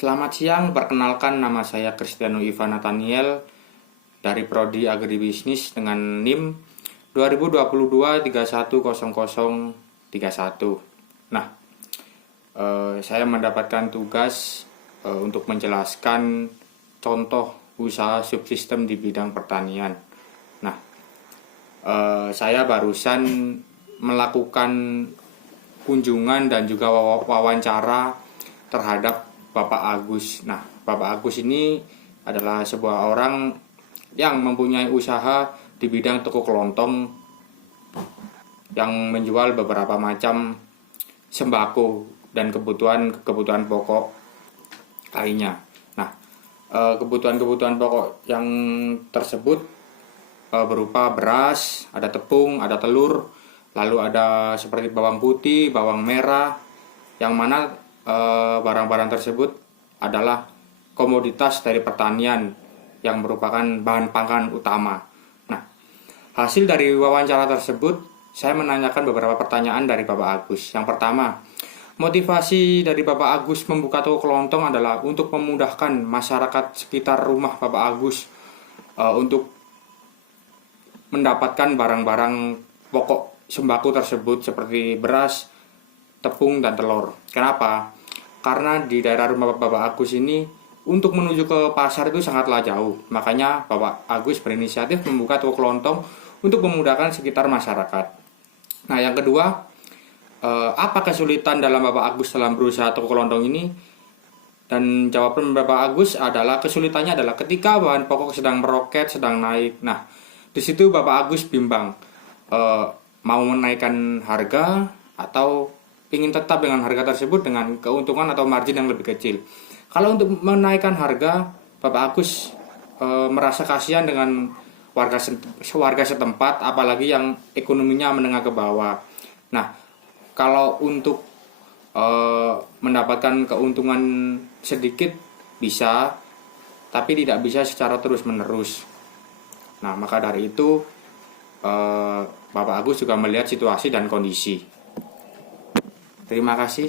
Selamat siang, perkenalkan nama saya Kristiano Ivan Nathaniel dari Prodi Agribisnis dengan NIM 2022 310031. Nah, saya mendapatkan tugas untuk menjelaskan contoh usaha subsistem di bidang pertanian. Nah, saya barusan melakukan kunjungan dan juga wawancara terhadap Bapak Agus. Nah, Bapak Agus ini adalah sebuah orang yang mempunyai usaha di bidang toko kelontong yang menjual beberapa macam sembako dan kebutuhan pokok lainnya. Nah, kebutuhan pokok yang tersebut berupa beras, ada tepung, ada telur, lalu ada seperti bawang putih, bawang merah, yang mana barang-barang tersebut adalah komoditas dari pertanian yang merupakan bahan pangan utama. Nah, hasil dari wawancara tersebut, saya menanyakan beberapa pertanyaan dari Bapak Agus. Yang pertama, motivasi dari Bapak Agus membuka toko kelontong adalah untuk memudahkan masyarakat sekitar rumah Bapak Agus untuk mendapatkan barang-barang pokok sembako tersebut seperti beras, tepung, dan telur. Kenapa? Karena di daerah rumah Bapak Agus ini untuk menuju ke pasar itu sangatlah jauh. Makanya Bapak Agus berinisiatif membuka toko kelontong untuk memudahkan sekitar masyarakat. Nah, yang kedua, apa kesulitan dalam Bapak Agus dalam berusaha toko kelontong ini? Dan jawaban Bapak Agus adalah kesulitannya adalah ketika bahan pokok sedang meroket, sedang naik. Nah, di situ Bapak Agus bimbang mau menaikkan harga atau ingin tetap dengan harga tersebut dengan keuntungan atau margin yang lebih kecil. Kalau untuk menaikkan harga, Bapak Agus merasa kasihan dengan warga setempat, apalagi yang ekonominya menengah ke bawah. Nah, kalau untuk mendapatkan keuntungan sedikit bisa, tapi tidak bisa secara terus-menerus. Nah, maka dari itu Bapak Agus juga melihat situasi dan kondisi. Terima kasih.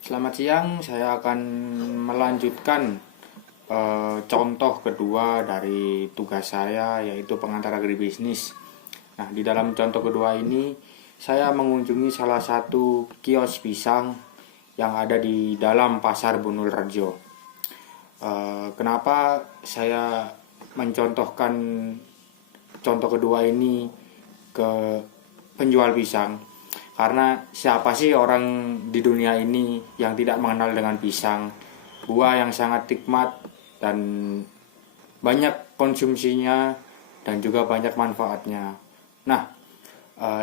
Selamat siang, saya akan melanjutkan contoh kedua dari tugas saya, yaitu pengantar agribisnis. Nah, di dalam contoh kedua ini saya mengunjungi salah satu kios pisang yang ada di dalam pasar Bunul Rejo. Kenapa saya mencontohkan contoh kedua ini ke penjual pisang? Karena siapa sih orang di dunia ini yang tidak mengenal dengan pisang, buah yang sangat nikmat dan banyak konsumsinya dan juga banyak manfaatnya. Nah,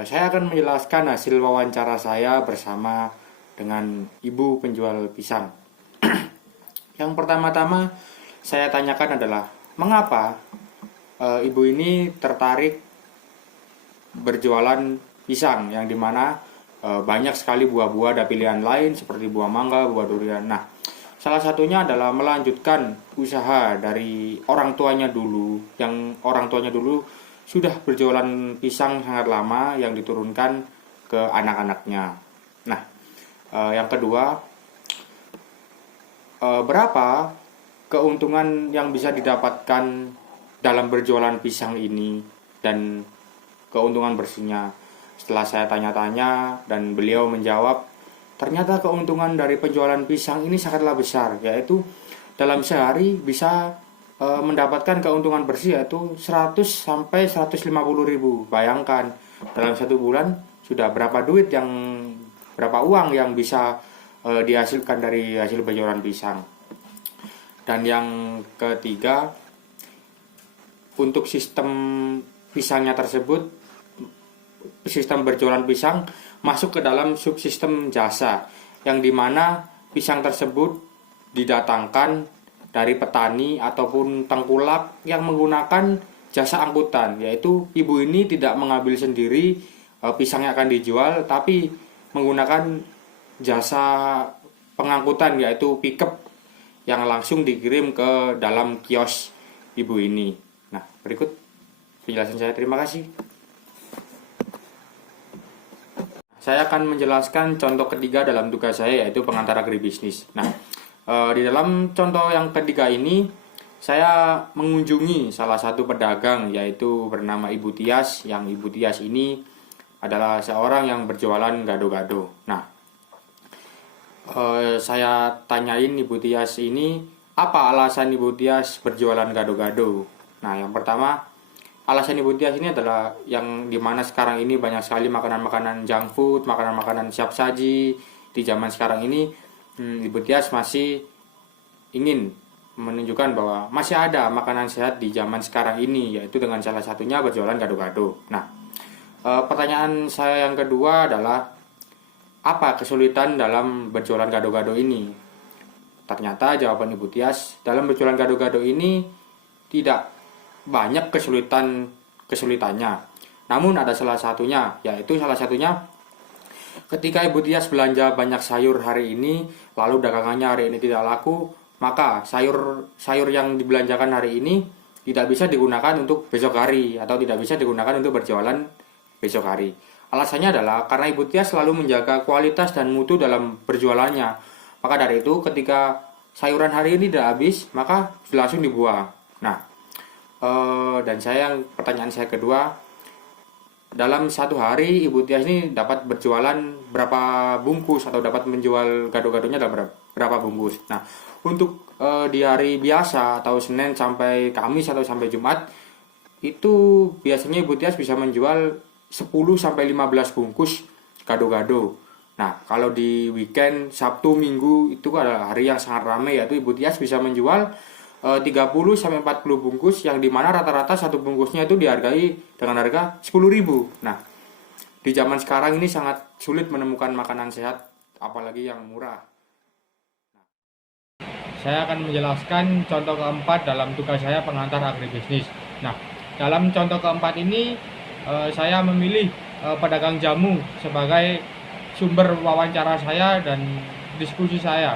saya akan menjelaskan hasil wawancara saya bersama dengan ibu penjual pisang. Yang pertama-tama saya tanyakan adalah mengapa ibu ini tertarik berjualan pisang, yang dimana banyak sekali buah-buah ada pilihan lain seperti buah mangga, buah durian. Nah, salah satunya adalah melanjutkan usaha dari orang tuanya dulu, yang orang tuanya dulu sudah berjualan pisang sangat lama yang diturunkan ke anak-anaknya. Nah, yang kedua, berapa keuntungan yang bisa didapatkan dalam berjualan pisang ini dan keuntungan bersihnya. Setelah saya tanya-tanya dan beliau menjawab, ternyata keuntungan dari penjualan pisang ini sangatlah besar, yaitu dalam sehari bisa mendapatkan keuntungan bersih yaitu 100 sampai 150 ribu. Bayangkan dalam satu bulan sudah berapa uang yang bisa dihasilkan dari hasil penjualan pisang. Dan yang ketiga, untuk sistem pisangnya tersebut, sistem berjualan pisang masuk ke dalam subsistem jasa, yang dimana pisang tersebut didatangkan dari petani ataupun tengkulak yang menggunakan jasa angkutan, yaitu ibu ini tidak mengambil sendiri pisang yang akan dijual, tapi menggunakan jasa pengangkutan, yaitu pickup yang langsung dikirim ke dalam kios ibu ini. Nah, berikut penjelasan saya. Terima kasih. saya akan menjelaskan contoh ketiga dalam tugas saya, yaitu pengantar agribisnis. Nah, di dalam contoh yang ketiga ini, saya mengunjungi salah satu pedagang, yaitu bernama Ibu Tias, yang Ibu Tias ini adalah seorang yang berjualan gado-gado. Nah, saya tanyain Ibu Tias ini, apa alasan Ibu Tias berjualan gado-gado? Nah, yang pertama, alasan Ibu Tias ini adalah yang dimana sekarang ini banyak sekali makanan-makanan junk food, makanan-makanan siap saji di zaman sekarang ini. Ibu Tias masih ingin menunjukkan bahwa masih ada makanan sehat di zaman sekarang ini, yaitu dengan salah satunya berjualan gado-gado. Nah, pertanyaan saya yang kedua adalah, apa kesulitan dalam berjualan gado-gado ini? Ternyata jawaban Ibu Tias, dalam berjualan gado-gado ini tidak banyak kesulitannya. Namun ada salah satunya, yaitu ketika Ibu Tias belanja banyak sayur hari ini, lalu dagangannya hari ini tidak laku, maka sayur yang dibelanjakan hari ini tidak bisa digunakan untuk besok hari, atau tidak bisa digunakan untuk berjualan besok hari. Alasannya adalah karena Ibu Tias selalu menjaga kualitas dan mutu dalam berjualannya. Maka dari itu, ketika sayuran hari ini tidak habis, maka langsung dibuang. Nah, dan pertanyaan saya kedua, dalam satu hari Ibu Tias ini dapat berjualan berapa bungkus, atau dapat menjual gado-gadonya dalam berapa bungkus? Nah, untuk di hari biasa atau Senin sampai Kamis atau sampai Jumat, itu biasanya Ibu Tias bisa menjual 10-15 bungkus gado-gado. Nah, kalau di weekend, Sabtu, Minggu, itu adalah hari yang sangat ramai, yaitu Ibu Tias bisa menjual 30-40 bungkus, yang dimana rata-rata satu bungkusnya itu dihargai dengan harga 10.000. Nah, di zaman sekarang ini sangat sulit menemukan makanan sehat, apalagi yang murah. Saya akan menjelaskan contoh keempat dalam tugas saya pengantar agribisnis. Nah, dalam contoh keempat ini, saya memilih pedagang jamu sebagai sumber wawancara saya dan diskusi saya.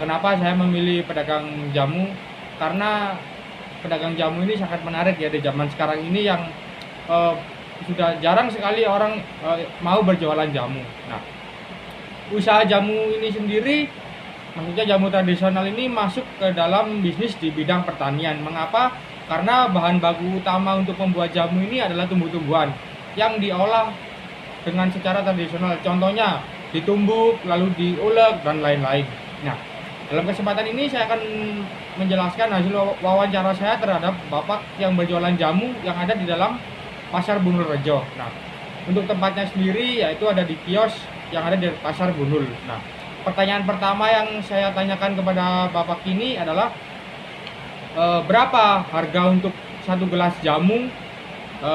Kenapa saya memilih pedagang jamu? Karena pedagang jamu ini sangat menarik ya di zaman sekarang ini, yang sudah jarang sekali orang mau berjualan jamu. Nah, usaha jamu ini sendiri, maksudnya jamu tradisional ini masuk ke dalam bisnis di bidang pertanian. Mengapa? Karena bahan baku utama untuk membuat jamu ini adalah tumbuh-tumbuhan yang diolah dengan secara tradisional. Contohnya ditumbuk, lalu diulek, dan lain-lain. Nah, dalam kesempatan ini saya akan menjelaskan hasil wawancara saya terhadap bapak yang berjualan jamu yang ada di dalam Pasar Bunul Rejo. Nah, untuk tempatnya sendiri yaitu ada di kios yang ada di Pasar Bunul. Nah, pertanyaan pertama yang saya tanyakan kepada bapak ini adalah, berapa harga untuk satu gelas jamu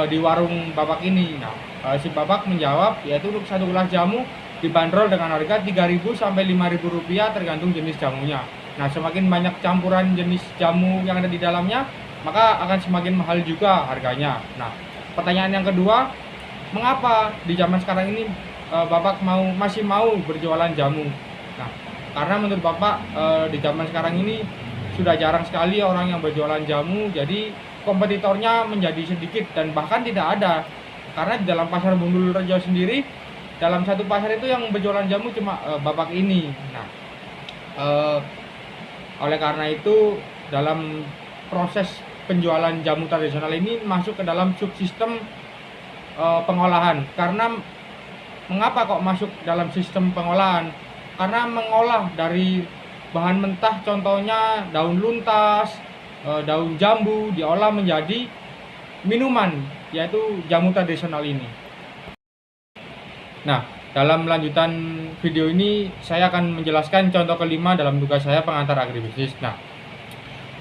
di warung bapak ini? Nah, si bapak menjawab, yaitu untuk satu gelas jamu dibanderol dengan harga 3.000 sampai 5.000 rupiah tergantung jenis jamunya. Nah, semakin banyak campuran jenis jamu yang ada di dalamnya, maka akan semakin mahal juga harganya. Nah, pertanyaan yang kedua, mengapa di zaman sekarang ini bapak masih mau berjualan jamu? Nah, karena menurut bapak di zaman sekarang ini sudah jarang sekali orang yang berjualan jamu, jadi kompetitornya menjadi sedikit dan bahkan tidak ada. Karena di dalam Pasar Bunul Rejo sendiri, dalam satu pasar itu yang berjualan jamu cuma bapak ini. Nah, oleh karena itu dalam proses penjualan jamu tradisional ini masuk ke dalam subsistem pengolahan. Karena mengapa kok masuk dalam sistem pengolahan? Karena mengolah dari bahan mentah, contohnya daun luntas, daun jambu, diolah menjadi minuman, yaitu jamu tradisional ini. Nah, dalam lanjutan video ini saya akan menjelaskan contoh kelima dalam tugas saya pengantar agribisnis. Nah,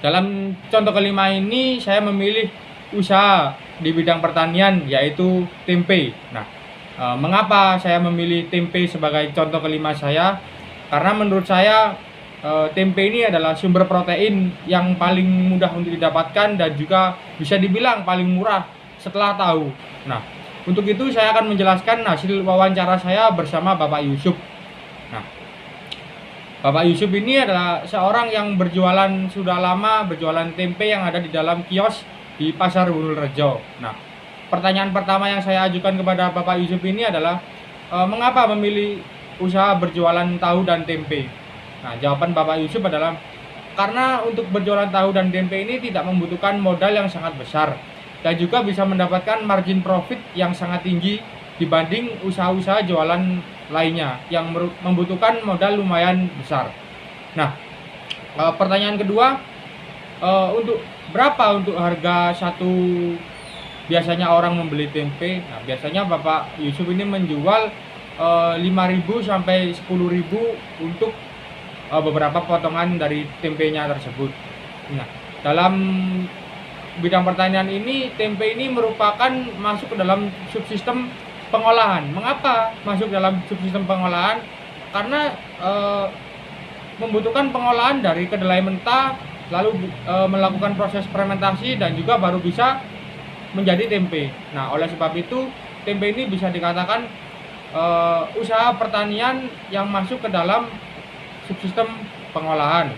dalam contoh kelima ini saya memilih usaha di bidang pertanian, yaitu tempe. Nah, mengapa saya memilih tempe sebagai contoh kelima saya? Karena menurut saya tempe ini adalah sumber protein yang paling mudah untuk didapatkan dan juga bisa dibilang paling murah setelah tahu. Nah, untuk itu saya akan menjelaskan hasil wawancara saya bersama Bapak Yusuf. Nah, Bapak Yusuf ini adalah seorang yang sudah lama berjualan tempe yang ada di dalam kios di Pasar Bunul Rejo. Nah, pertanyaan pertama yang saya ajukan kepada Bapak Yusuf ini adalah, mengapa memilih usaha berjualan tahu dan tempe? Nah, jawaban Bapak Yusuf adalah karena untuk berjualan tahu dan tempe ini tidak membutuhkan modal yang sangat besar dan juga bisa mendapatkan margin profit yang sangat tinggi dibanding usaha-usaha jualan lainnya yang membutuhkan modal lumayan besar. Nah, pertanyaan kedua, untuk berapa untuk harga satu biasanya orang membeli tempe? Nah, biasanya Bapak Yusuf ini menjual 5.000 sampai 10.000 untuk beberapa potongan dari tempenya tersebut. Nah, dalam bidang pertanian ini, tempe ini merupakan masuk ke dalam subsistem pengolahan. Mengapa masuk dalam subsistem pengolahan? Karena membutuhkan pengolahan dari kedelai mentah, lalu melakukan proses fermentasi dan juga baru bisa menjadi tempe. Nah, oleh sebab itu tempe ini bisa dikatakan usaha pertanian yang masuk ke dalam subsistem pengolahan.